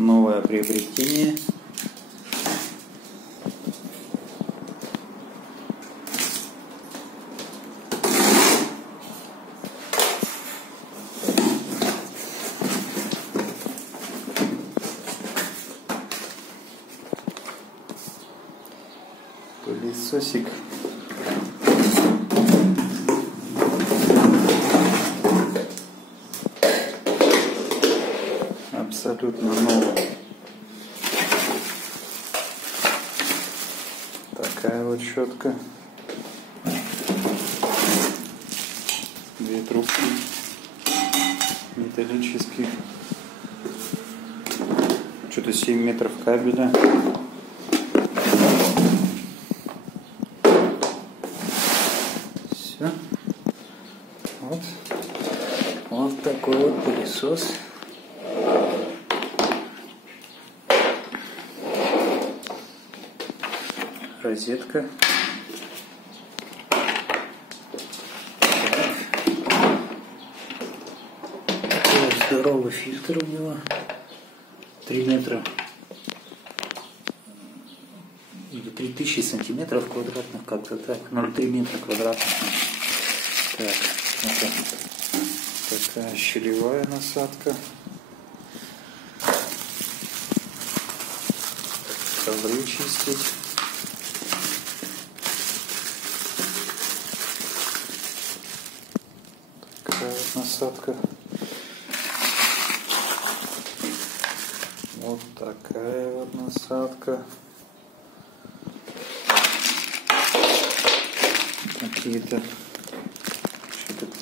Новое приобретение. Пылесосик. Абсолютно новый. Такая вот щетка. Две трубки металлических. Что-то 7 метров кабеля. Все. Вот такой вот пылесос. Розетка. Такой здоровый фильтр у него. 3 метра или 3000 сантиметров квадратных, как-то так. 0,3 метра квадратных. Так, это такая щелевая насадка. Ковры чистить. Такая вот насадка. Вот такая вот насадка. Какие-то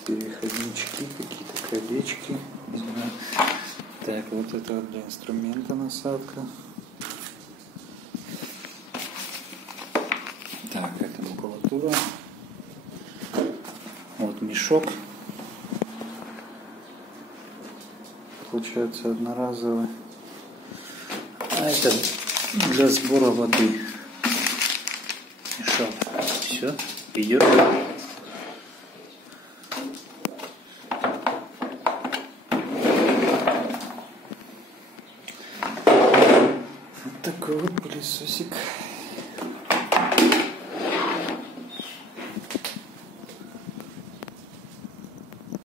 переходнички, какие-то колечки. Не знаю. Так, вот это вот для инструмента насадка. Так, это макулатура. Вот мешок. Получается одноразовый. А это для сбора воды. Мешок. Все, идет. Вот такой вот пылесосик.